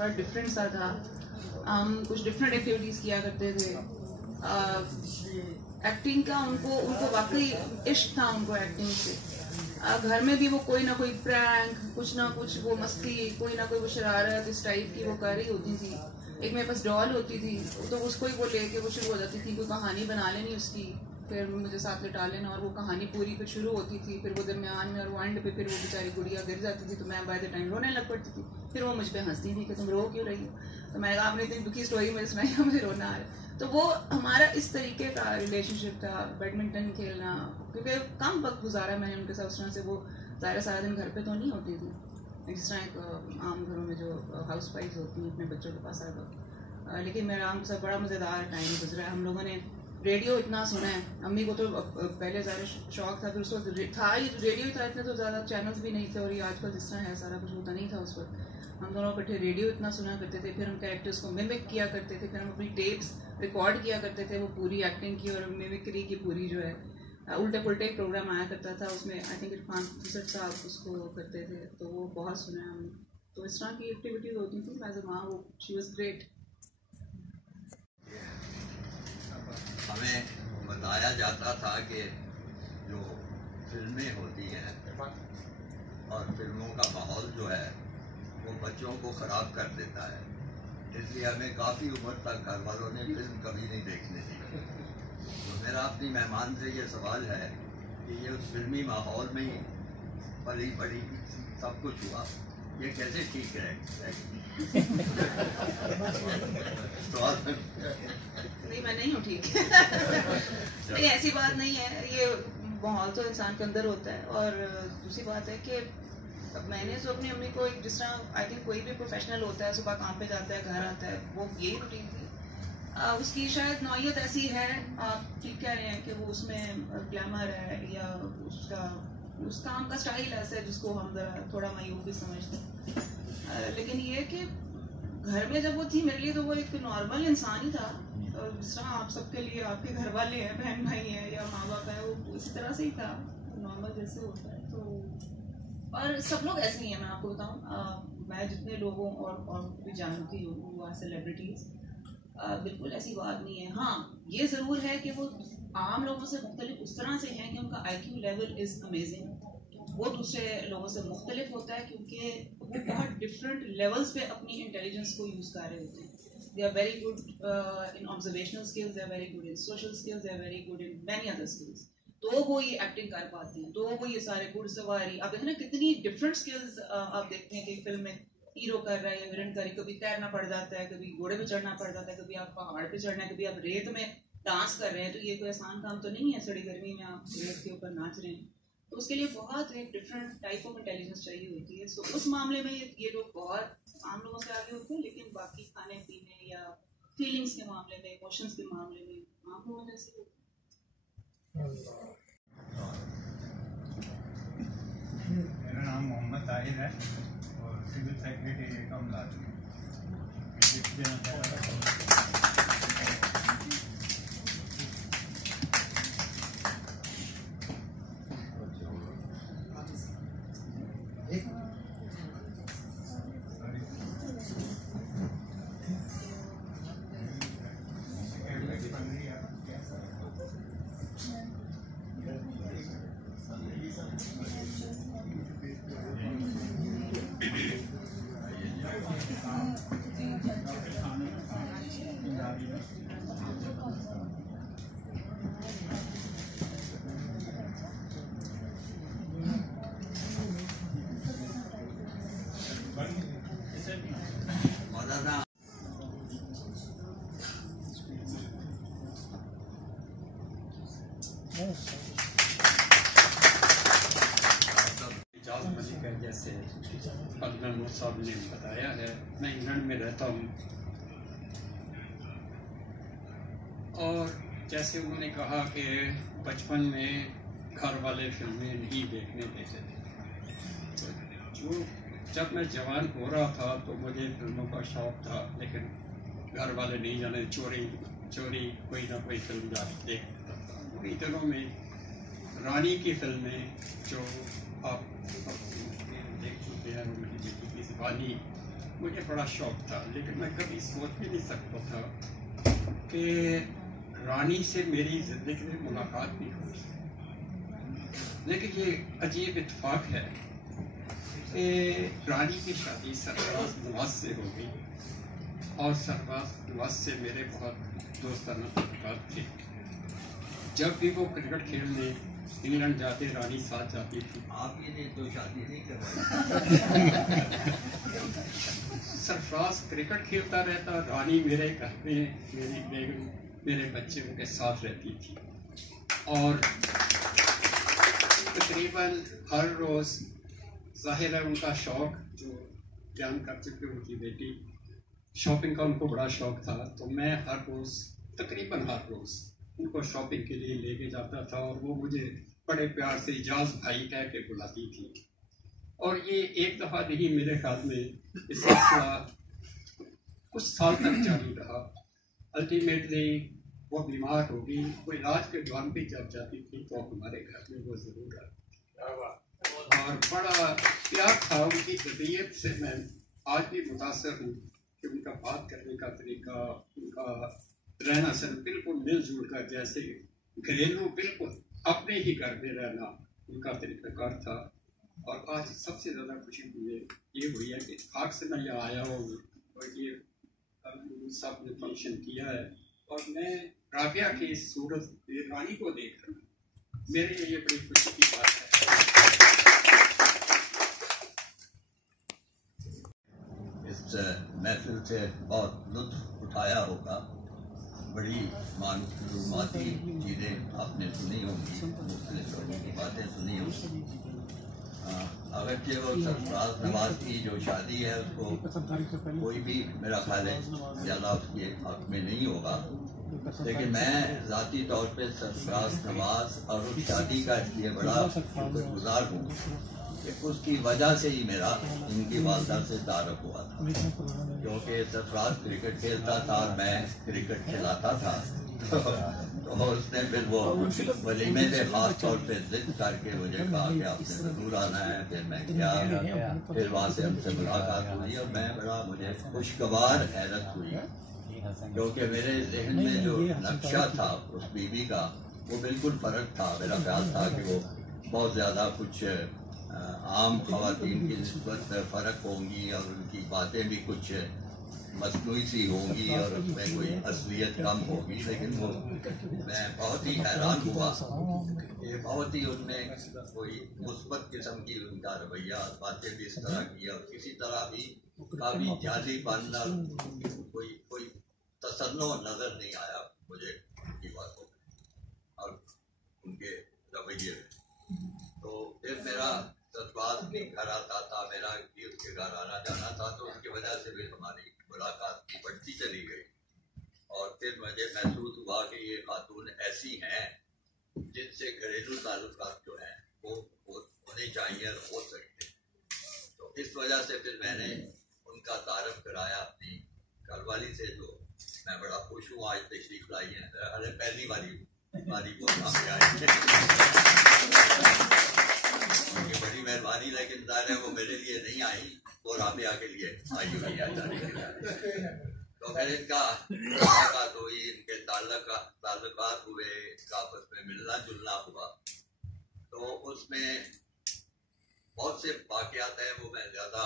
बड़ा डिफरेंट सा था। हम कुछ डिफरेंट एक्टिविटीज़ किया करते थे। एक्टिंग का उनको वाकई इश्क था उनको एक्टिंग से। घर में भी वो कोई ना कोई प्रैंक, कुछ ना कुछ वो मस्ती, कोई ना कोई वो शरारत इस टाइप की वो कर रही होती थी। एक मेरे पास डॉल होती थी, तो उसको ही वो लेके वो शुरू हो जाती थी, कोई कहानी बना लेनी उसकी, फिर मुझे साथ लिटा लेना, और वो कहानी पूरी फिर शुरू होती थी, फिर वो दरमियान में और वो एंड पे फिर वो बेचारी गुड़िया गिर जाती थी, तो मैं बाय द टाइम रोने लग पड़ती थी। फिर वो मुझ पर हंसती थी कि तुम रो क्यों रही हो, तो मैं कहा आपने इतनी दुखी स्टोरी मुझे सुनाई, मुझे रोना आ रहा है। तो वो हमारा इस तरीके का रिलेशनशिप था। बैडमिंटन खेलना, क्योंकि कम वक्त गुजारा मैंने उनके साथ उस तरह से। वो ज़ाहिर सारा दिन घर पे तो नहीं होती थी जिस तरह एक आम घरों में जो हाउस वाइफ होती हैं अपने बच्चों के पास आकर, लेकिन मेरा उनके साथ बड़ा मज़ेदार टाइम गुजरा है। हम लोगों ने रेडियो इतना सुना है, अम्मी को तो पहले ज़्यादा शौक था, फिर उस वक्त था ही रेडियो ही था, इतने तो ज़्यादा चैनल्स भी नहीं थे, और ये आजकल जिस तरह है सारा कुछ होता नहीं था उस वक्त। हम दोनों इकट्ठे रेडियो इतना सुना करते थे, फिर हम कैरेक्टर्स को मिमिक किया करते थे, फिर हम अपनी टेप्स रिकॉर्ड किया करते थे, वो पूरी एक्टिंग की और मिमिक्री की पूरी जो है उल्टे पुल्टे प्रोग्राम आया करता था उसमें। आई थिंक इरफान साहब उसको करते थे, तो वो बहुत सुना है हमने। तो इस तरह की एक्टिविटीज होती थी एज अ माँ, वो शी वाज ग्रेट। हमें बताया जाता था कि जो फिल्में होती हैं और फिल्मों का माहौल जो है वो बच्चों को ख़राब कर देता है, इसलिए हमें काफ़ी उम्र तक घर वालों ने फिल्म कभी नहीं देखने दी। तो मेरा अपनी मेहमान से ये सवाल है कि ये उस फिल्मी माहौल में ही पली बड़ी सब कुछ हुआ, ये कैसे ठीक है? नहीं, मैं नहीं हूँ ठीक। नहीं, ऐसी बात नहीं है, ये माहौल तो इंसान के अंदर होता है। और दूसरी बात है कि अब मैंने तो अपनी अम्मी को जिस तरह आई थिंक कोई भी प्रोफेशनल होता है, सुबह काम पे जाता है, घर आता है, वो यही रूटीन थी। उसकी शायद नौयत ऐसी है, आप ठीक कह रहे हैं कि वो उसमें ग्लैमर है, या उस काम का स्टाइल ऐसा है जिसको हम जरा थोड़ा मायूब भी समझते हैं। लेकिन ये कि घर में जब वो थी मेरे लिए, तो वो एक नॉर्मल इंसान ही था, जिस तरह आप सबके लिए आपके घर वाले हैं, बहन भाई हैं या माँ बाप है, वो इसी तरह से ही था, नॉर्मल जैसे होता है। तो और सब लोग ऐसे ही हैं, मैं आपको बताऊँ, मैं जितने लोगों और भी जानती हूँ वो आर सेलिब्रिटीज, बिल्कुल ऐसी बात नहीं है। हाँ, ये ज़रूर है कि वो आम लोगों से मुख्तलिफ उस तरह से हैं कि उनका IQ लेवल इज़ अमेजिंग। वो दूसरे लोगों से मुख्तलिफ होता है क्योंकि वो बहुत डिफरेंट लेवल्स पे अपनी इंटेलिजेंस को यूज़ कर रहे होते हैं। They are very good in observational skills, they are very good in social skills, they are very good in many other skills. तो वो ये एक्टिंग कर पाते हैं, तो वो ये सारे घुड़सवारी, आप देखते हैं ना कितनी डिफरेंट स्किल्स आप देखते हैं कि फिल्म में हीरो कर रहा है या विलन कर रही, कभी तैरना पड़ जाता है, कभी घोड़े पे चढ़ना पड़ जाता है, कभी आप पहाड़ पे चढ़ना है, कभी आप रेत में डांस कर रहे हैं। तो ये कोई आसान काम तो नहीं है, सड़ी गर्मी में आप रेत के ऊपर नाच रहे हैं। तो उसके लिए बहुत एक डिफरेंट टाइप ऑफ इंटेलिजेंस चाहिए होती है। सो उस मामले में ये लोग बहुत आम लोगों से आगे होते हैं, लेकिन बाकी खाने पीने या फीलिंग्स के मामले में, इमोशंस के मामले में आम लोगों जैसे होते हैं। मेरा नाम मोहम्मद ताहिर है और सिविल सेक्रेटरी का मुलाजिम हूँ। जैसे अदनान साहब ने बताया है, मैं इंग्लैंड में रहता हूँ, और जैसे उन्होंने कहा कि बचपन में घर वाले फिल्में नहीं देखने देते थे, तो जो जब मैं जवान हो रहा था तो मुझे फिल्मों का शौक़ था, लेकिन घर वाले नहीं जाने, चोरी कोई ना कोई फिल्म जाके देख लेता था। वही दिनों में रानी की फिल्में जो आप देख चुके हैं, उनकी बेटी की ज़बानी मुझे बड़ा शौक था, लेकिन मैं कभी सोच भी नहीं सकता था कि रानी से मेरी ज़िंदगी में मुलाकात भी हुई। लेकिन ये अजीब इत्तेफाक है कि रानी की शादी सरफराज नवाज से हो गई और सरफराज नवाज से मेरे बहुत दोस्ताना ताल्लुकात थे। जब भी वो क्रिकेट खेलने इंग्लैंड जाते, रानी साथ जाती थी। आप ये तो शादी नहीं करवाई। सरफराज क्रिकेट खेलता रहता, रानी मेरे घर में मेरी बेगम मेरे बच्चों के साथ रहती थी और तकरीबन हर रोज़, जाहिर है उनका शौक़ जो बयान कर चुके उनकी बेटी, शॉपिंग का उनको बड़ा शौक़ था, तो मैं हर रोज़ तकरीबन हर रोज़ उनको शॉपिंग के लिए लेके जाता था और वो मुझे बड़े प्यार से इजाज़ भाई कह के बुलाती थी। और ये एक दफ़ा नहीं, मेरे ख्याल में ये सिलसिला कुछ साल तक जारी रहा। अल्टीमेटली वो बीमार हो गई। वो इलाज के दौरान भी जब जाती थी तो हमारे घर में वो ज़रूर आती और बड़ा प्यार था उनकी तबीयत से। मैं आज भी मुतासर हूँ कि उनका बात करने का तरीका, उनका रहना सहना बिल्कुल मिलजुल कर, जैसे घरेलू बिल्कुल अपने ही घर में रहना उनका तरीक़ाकार था। और आज सबसे ज़्यादा खुशी मुझे ये हुई है कि खाक से मैं यहाँ आया हूँ और ये सब ने फंक्शन किया है और मैं राबिया की इस सूरत रानी को देख रहा हूँ, मेरे लिए ये बड़ी खुशी की बात है। इस महफिल से बहुत लुत्फ उठाया होगा। बड़ी मालूमाती चीज़ें आपने सुनी होंगी, मुख्तलिफ लोगों की बातें सुनी होंगी। अगरचे वो सरफराज नवाज की जो शादी है उसको कोई भी मेरा ख्याल है ज़्यादा उसके हक में नहीं होगा, लेकिन मैं ज़ाती तौर पे सरफराज नवाज और उस शादी का इसलिए बड़ा शुक्रगुजार हूँ कि उसकी वजह से ही मेरा इनकी वालदा से तारुफ हुआ था, क्योंकि सरफराज क्रिकेट खेलता था और मैं क्रिकेट खिलाता था। तो उसने फिर वो वलीमे में खास तौर पे जिद करके मुझे कहा कि आपने ज़रूर आना है। फिर मैं क्या, फिर वहाँ से हमसे मुलाकात हुई और मैं बड़ा मुझे खुशगवार हैरत हुई, क्योंकि मेरे जहन में जो नक्शा था उस बीवी का वो बिल्कुल फ़र्क था। मेरा ख्याल था कि वो बहुत ज़्यादा कुछ आम ख़वातीन की निस्बत फ़र्क होंगी और उनकी बातें भी कुछ मसनूई सी होंगी और उसमें कोई असलियत कम होगी, लेकिन वो मैं बहुत ही हैरान हुआ। ये बहुत ही उनमें कोई मुस्बत किस्म की उनका रवैया, बातें भी इस तरह की और किसी तरह भी काफ़ी जाली बनना कोई तसन्नो नज़र नहीं आया मुझे उनकी बातों में और उनके रवैये में। तो फिर मेरा सरफराज भी घर आता था, मेरा भी उसके घर आना जाना था, तो उसकी वजह से भी हमारी मुलाकात की बढ़ती चली गई। और फिर मुझे महसूस हुआ कि ये खातून ऐसी हैं जिनसे घरेलू ताल्लुकात जो हैं वो होने चाहिए और हो सकते। तो इस वजह से फिर मैंने उनका तारफ़ कराया अपनी घरवाली से, जो मैं बड़ा खुश हूँ आज तशरीफ़ लाई है। अरे पहली बारी वो सामने आई है, बड़ी मेहरबानी, लेकिन ज़ाहिर है वो मेरे लिए नहीं आई, वो राबिया के लिए आई हुई है। तो फिर इनका मुलाकात हुई, इनके ताल्लुकात हुए, इनका आपस में मिलना जुलना हुआ। तो उसमें बहुत से वाक़यात हैं, वो मैं ज़्यादा